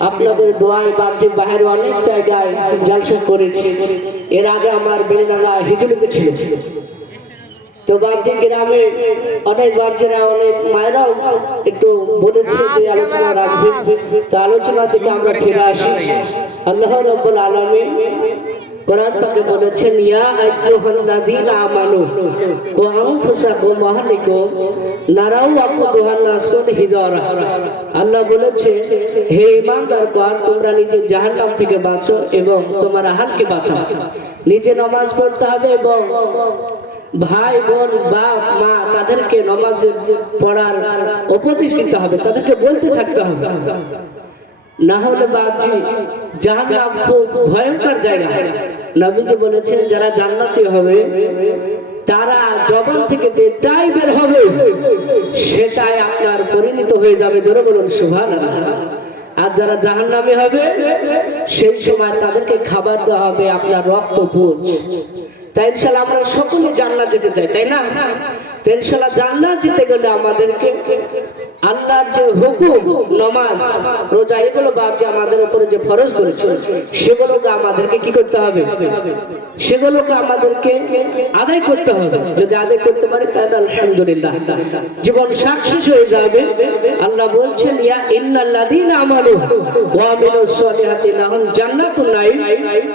আপনাদের দোয়ায় বাবজি বাইরে অনেক জায়গায় জলসা করেছি। এর আগে আমার বেলডাঙ্গা হিজুলিতে ছিল। তো বাবজি গ্রামে অনেক বাবজিরা অনেক মায়েরাও একটু বলেছে যে আলোচনা রাখবে তো আলোচনা থেকে আমরা ফিরে আসি। আল্লাহ রব্বুল আলমী বলেছেন, ইয়া নারাউ আল্লাহ বলেছে, হে তোমরা নিজে জাহান্নাম থেকে বাঁচো এবং তোমার আহালকে বাঁচাও। নিজে নামাজ পড়তে হবে এবং ভাই, বোন, বাপ, মা, তাদেরকে নামাজের পড়ার উপদেশ দিতে হবে, তাদেরকে বলতে থাকতে হবে। না হলে বাপজি জাহান্নাম খুব ভয়ঙ্কর জায়গা নবীজি বলেছেন, যারা জান্নাতি হবে, তারা জবান থেকে যেটাই বের হবে, সেটাই আপনার পরিণত হয়ে যাবে। জোরে বলুন সুভান আর যারা জাহান্নামে হবে, সেই সময় তাদেরকে খাবার দেওয়া হবে আপনার রক্ত পুজ তাই ইনশাল্লাহ আমরা সকলে জান্নাত যেতে চাই, তাই না? তো ইনশাল্লাহ জান্নাত যেতে গেলে আমাদেরকে আল্লাহর যে হুকুম, নমাজ, রোজা, এগুলো বাপ যে আমাদের উপরে যে ফরজ করেছে সেগুলোকে আমাদেরকে কি করতে হবে? সেগুলোকে আমাদেরকে আদায় করতে হবে। যদি আদায় করতে পারি, তাহলে আলহামদুলিল্লাহ। জীবন সাকসেস হয়ে যাবে। আল্লাহ বলছেন, ইয়া ইন্নাল্লাযীনা আমানু ওয়া আমিলুস সলিহাতি লাহুম জান্নাতুন নাঈম।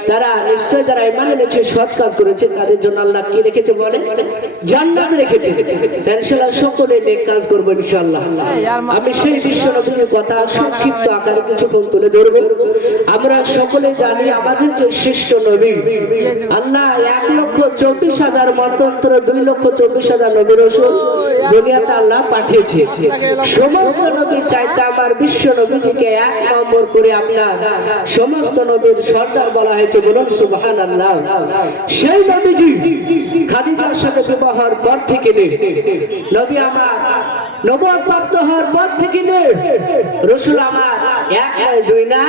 তারা নিশ্চয় যারা ঈমান এনেছে, সৎ কাজ করেছে, তাদের জন্য আল্লাহ কি রেখেছে বলে জান্নাত রেখেছে। ইনশাআল্লাহ সকলে নেক কাজ করব ইনশাআল্লাহ। আমি সেই বিশ্ব নবীর কথা সংক্ষিপ্ত আকারে কিছু তুলে ধরব। আমরা সকলে জানি আমাদের যে শ্রেষ্ঠ নবী, আল্লাহ এক লক্ষ চব্বিশ হাজার মতন্ত্র, দুই লক্ষ চব্বিশ হাজার নবী রসুল দুনিয়াতে আল্লাহ পাঠিয়েছে। সমস্ত নবীর চাইতে আমার বিশ্ব নবীজিকে এক নম্বর করে আপনার সমস্ত নবীর সর্দার বলা হয়েছে বলুন সুবহান আল্লাহ সেই নবীজি খাদিজার সাথে বিবাহের পর থেকে নবী আমার নবদ প্রাপ্ত হওয়ার পর থেকে রসুল আমার এক নয়, দুই না,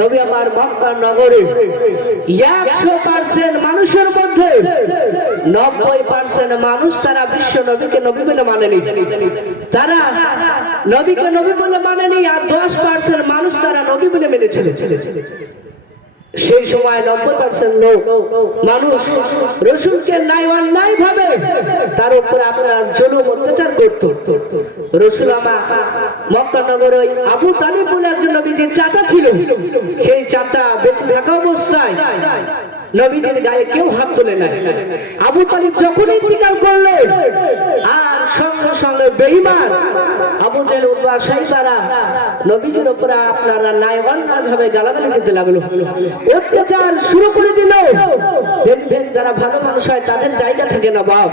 নবী আমার মক্কা নগরে। একশো পার্সেন্ট মানুষের মধ্যে, নব্বই পার্সেন্ট মানুষ তারা বিশ্ব নবীকে নবী বলে মানেনি। তারা নবীকে নবী বলে মানেনি আর দশ পার্সেন্ট মানুষ তারা নবী বলে মেনেছিল সেই সময় নব্বই পার্সেন্ট লোক, মানুষ রসুলকে নাই অন্যায় ভাবে, তার উপর আপনার জুলুম অত্যাচার করতো। রসুল আমা মক্কা নগর ওই আবু তালিব বলে একজন নবীজির চাচা ছিল সেই চাচা বেঁচে থাকা অবস্থায় নবীজির গায়ে কেউ হাত তোলে নাই আবু তালিব যখন ইন্তিকাল করলেন, আর সঙ্গে সঙ্গে বেঈমান আবু জেল উদ্বা সাইবারা নবীজির উপরে আপনারা নাই অন্যায় ভাবে গালাগালি দিতে লাগল। অত্যাচার শুরু করে দিল। দেখবেন যারা ভালো মানুষ হয়, তাদের জায়গা থাকে না বাপ।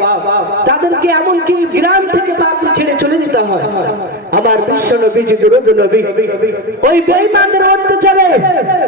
তাদেরকে এমনকি গ্রাম থেকে বাপ ছেড়ে চলে যেতে হয়। আমার বিশ্ব নবীজি দুরুদ নবী, ওই বেঈমানদের অত্যাচারে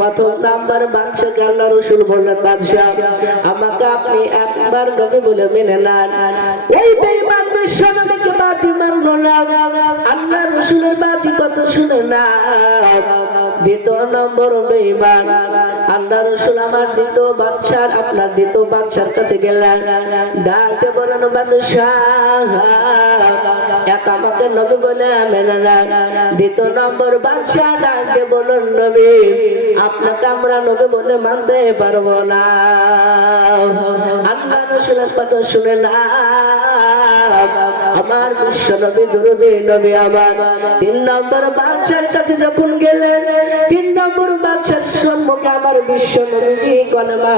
প্রথম নাম্বার বাদশাকে আল্লাহ রসুল বললেন, বাদশাহ, আমাকে আপনি একবার নবী বলে মেনে নেন। ওই বেঈমান বিশ্ব নবীকে বাতি মানলো না। আল্লাহ রসুলের বাতি কত শুনে না। দ্বিতীয় নম্বর বেঈমান আল্লাহ রসুল আমার দিত বাদশার, আপনার দ্বিতীয় বাদশার কাছে গেলেন ডাকতে বলেন বাদশাহ বলে মেনে নম্বর বলুন নবী, আপনাকে আমরা বলে মানতে পারব না। আল্লাহ কথা শুনে না। আমার বিশ্ব নবী, দুরুদে নবী আমার। তিন নম্বর বাদশার কাছে যখন গেলেন, তিন নম্বর আমার বিশ্ব কলমা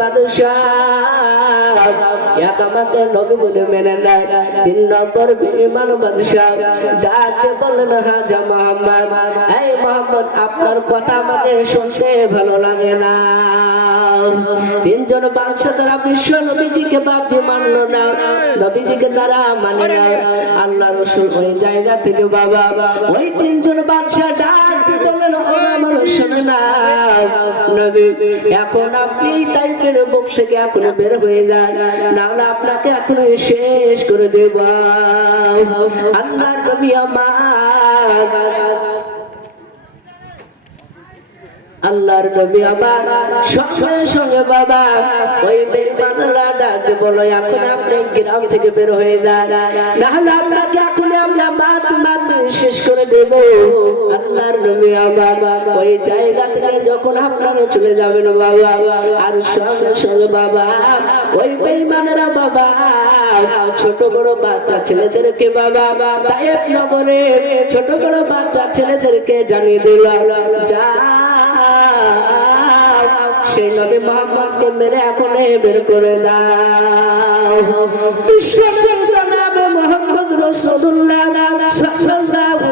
বাদশাহ। আমাকে নবী বলে মেনে তিন নম্বর বাদশাহ। হাজা মোহাম্মদ। এই মোহাম্মদ, আপনার কথা আমাকে শুনতে ভালো লাগে না। তিনজন বাদশাহ তারা বিশ্ব নবীজিকে বাপজি মানল না। নবীজিকে তারা মানে না। আল্লাহ রসুল ওই জায়গা থেকে বাবা, ওই তিনজন বাদশাহ ডাক বললেন ও আমার শোনে না। এখন আপনি তাইফের মুখ থেকে এখন বের হয়ে যান। না হলে আপনাকে এখন শেষ করে দেব। আল্লাহর নবী আমার আল্লাহর নবী আবার সঙ্গে সঙ্গে বাবা ওই বেঈমানরা ডাকে বলো, এখন আপনি গ্রাম থেকে বের হয়ে যান। না হলে আপনাকে এখন আমরা মাত মাত শেষ করে দেব। আল্লাহর নবী আবার ওই জায়গা থেকে যখন আপনারা চলে যাবেন বাবা, আর সঙ্গে সঙ্গে বাবা, ওই বেঈমানেরা বাবা, ছোট বড় বাচ্চা ছেলেদেরকে বাবা তায়েব নগরে ছোট বড় বাচ্চা ছেলেদেরকে জানিয়ে দিল, যা সেই নবী মোহাম্মদকে মেরে এখন বের করে দাও। বিশ্ব জনাবে মোহাম্মদ রাসূলুল্লাহ সাল্লাল্লাহু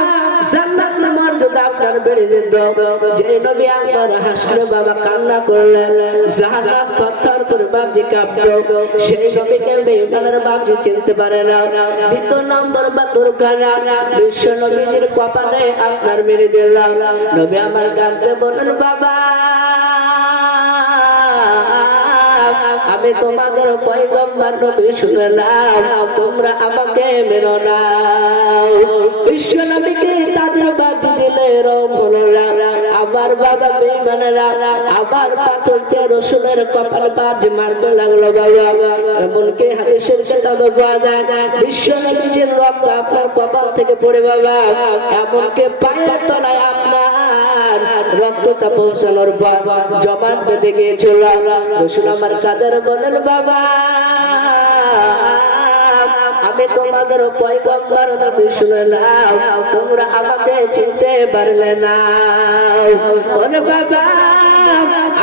জান্নাতের মর্যাদা আপনার থরথর করে বাপজি কাঁপতো। সেই নবীকে চিনতে পারে না। দ্বিতীয় নম্বর বা তোরকারা বিশ্ব নবীজির কপালে আপনার মেরে দিলাম। নবী আমার ডাকতে বলেন বাবা! আমি তোমাদের পয়গম্বর নবী শুনে নাও, তোমরা আমাকে মেরো না বিশ্ব নবীকে তাদের বাদ দিলে রব হলো না আবার বাবা বেমানেরা আবার পাথর দিয়ে রসুলের কপাল বাজ মারতে লাগল বাবা। এমনকি হাদিসের কেতাবে পাওয়া যায়, বিশ্ব নবীজির রক্ত আপনার কপাল থেকে পড়ে বাবা। এমনকি পায়ের তলায় আপনার রক্তটা পৌঁছানোর পর জমান বেঁধে গিয়েছিল। রসুল আমার কাদের বলেন বাবা আমি তোমাদের পয়গম্বর নবী শুনে নাও, তোমরা আমাকে চিনতে পারলে না। ওরে বাবা,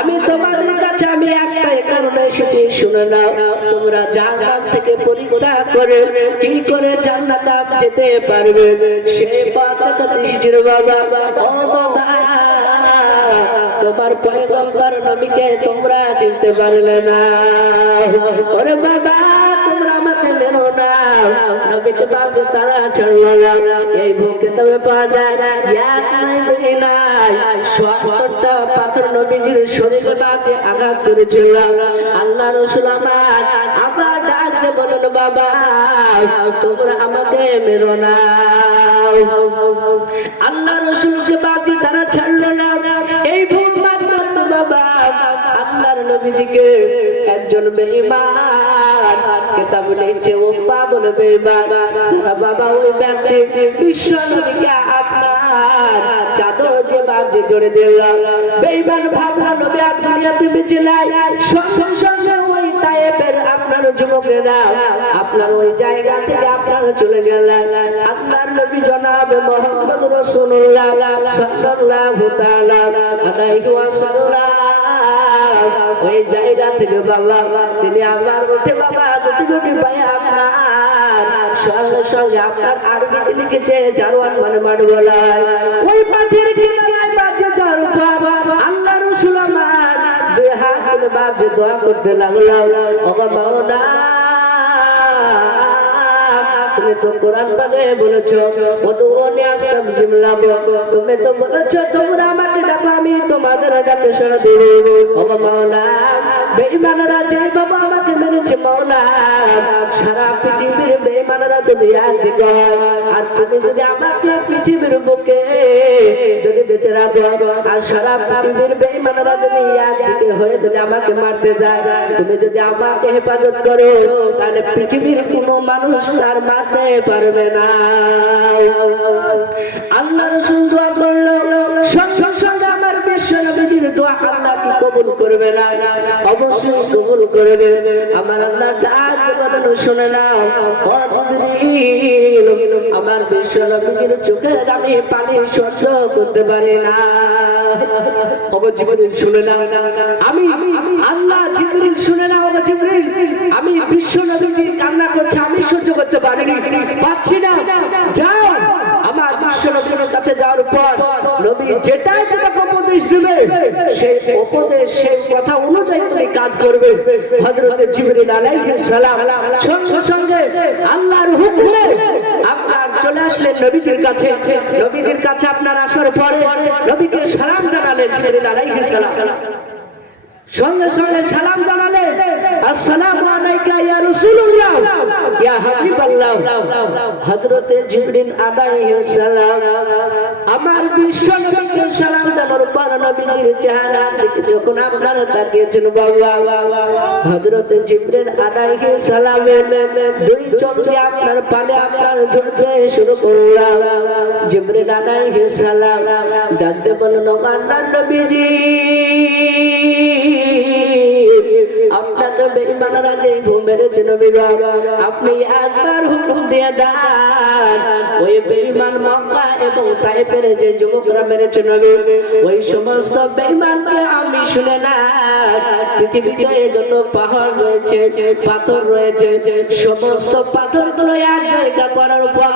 আমি তোমাদের কাছে আমি একটাই কারণে এসেছি, শুনে নাও, তোমরা জান্নাত থেকে পরীক্ষা করে কি করে জান্নাত যেতে পারবে? সেই পথ দেখাতে বাবা, ও বাবা, তোমার পয়গম্বর নবীকে তোমরা চিনতে পারলে না। ওরে বাবা, তোমরা আমাকে মেরো না। তারা এই বুকে তবে পাথর নবীজির শরীরে আঘাত করেছিল। আল্লাহ রসুল আমার আবার বলেন বাবা, তোমরা আমাকে মেরো না। আল্লাহ রসুলকে বাপি তারা ছাড়লো না। এই মানদণ্ড বাবা, আল্লাহর নবীজিকে একজন বেইমান কিতাব লিখছে ও পাবন বেইমান। তারা বাবা ওই ব্যক্তি বিশ্ব আপনার চাদর যে বাপ যে দিলাম বেইমান ভাবনা নবী আর দুনিয়াতে বেঁচে নাই। সব ওই তায়েবের যুবকেরা আপনার ওই জায়গা থেকে আপনারা চলে গেলেন। আল্লাহর নবী জনাব মোহাম্মদ রাসূলুল্লাহ সাল্লাল্লাহু তাআলা আলাইহি ওয়াসাল্লাম। ওই জায়গা থেকে বাবা, তিনি আমার উঠে বাবা গুটি গুটি পাই আপনার, সঙ্গে সঙ্গে আপনার আরবিতে লিখেছে জারওয়ান মানে মাঠ ওই মাঠের কিনারায় বাজে যার আল্লাহ রসুল আমার তুলে বাপ যে দোয়া করতে লাগল ওগো মাওনা, তুমি তো কোরআন পাগে বলেছ তুমি তো বলেছ, তোমরা আমাকে ডাকো, আমি তোমাদের ডাকে যে আমাকে মেরেছে মাওলা, সারা পৃথিবীর বেঈমানরা যদি একদিকে আর তুমি যদি আমাকে পৃথিবীর বুকে যদি বেঁচে রাখো, আর সারা পৃথিবীর বেঈমানরা যদি একদিকে হয়ে যদি আমাকে মারতে যায়, তুমি যদি আমাকে হেফাজত করো, তাহলে পৃথিবীর কোনো মানুষ তার মারতে পারবে না। আল্লাহ রসুল করল সঙ্গে সঙ্গে কবুল করবে না? অবশ্যই কবুল আমার আল্লাহ না। আমার চোখের আমি পানি সহ্য করতে পারি না। জিবরিল শুনে না। আমি আল্লাহ জিবরিল শুনে না ওগো জিবরিল। আমি বিশ্ব নবীজির কান্না করছে, আমি সহ্য করতে পারিনি। পাচ্ছি না। যাও। আল্লাহর হুকুমে আপনার চলে আসলেন নবীজির কাছে। নবীজির কাছে আপনার আসার পরে নবীকে সালাম জানালেন সঙ্গে সঙ্গে সালাম জানালেন আসসালামু আলাইকা ইয়া রাসূলুল্লাহ, ইয়া হাবিবাল্লাহ। হযরতে জিবরিল আলাইহিস সালাম আমার বিশ্ব নবীকে সালাম জানার পর নবীর চেহারা যখন আপনারা তাকিয়েছেন, বাবা, হযরতে জিবরিল আলাইহিস দুই আপনার পানে আপনার ঝরতে শুরু জিবরিল আলাইহিস সালাম ডাকতে আল্লাহর নবীজি ওই সমস্ত আমি শুনে না, পৃথিবীতে যত পাহাড় রয়েছে, পাথর রয়েছে, সমস্ত পাথরগুলো এক জায়গা করার পর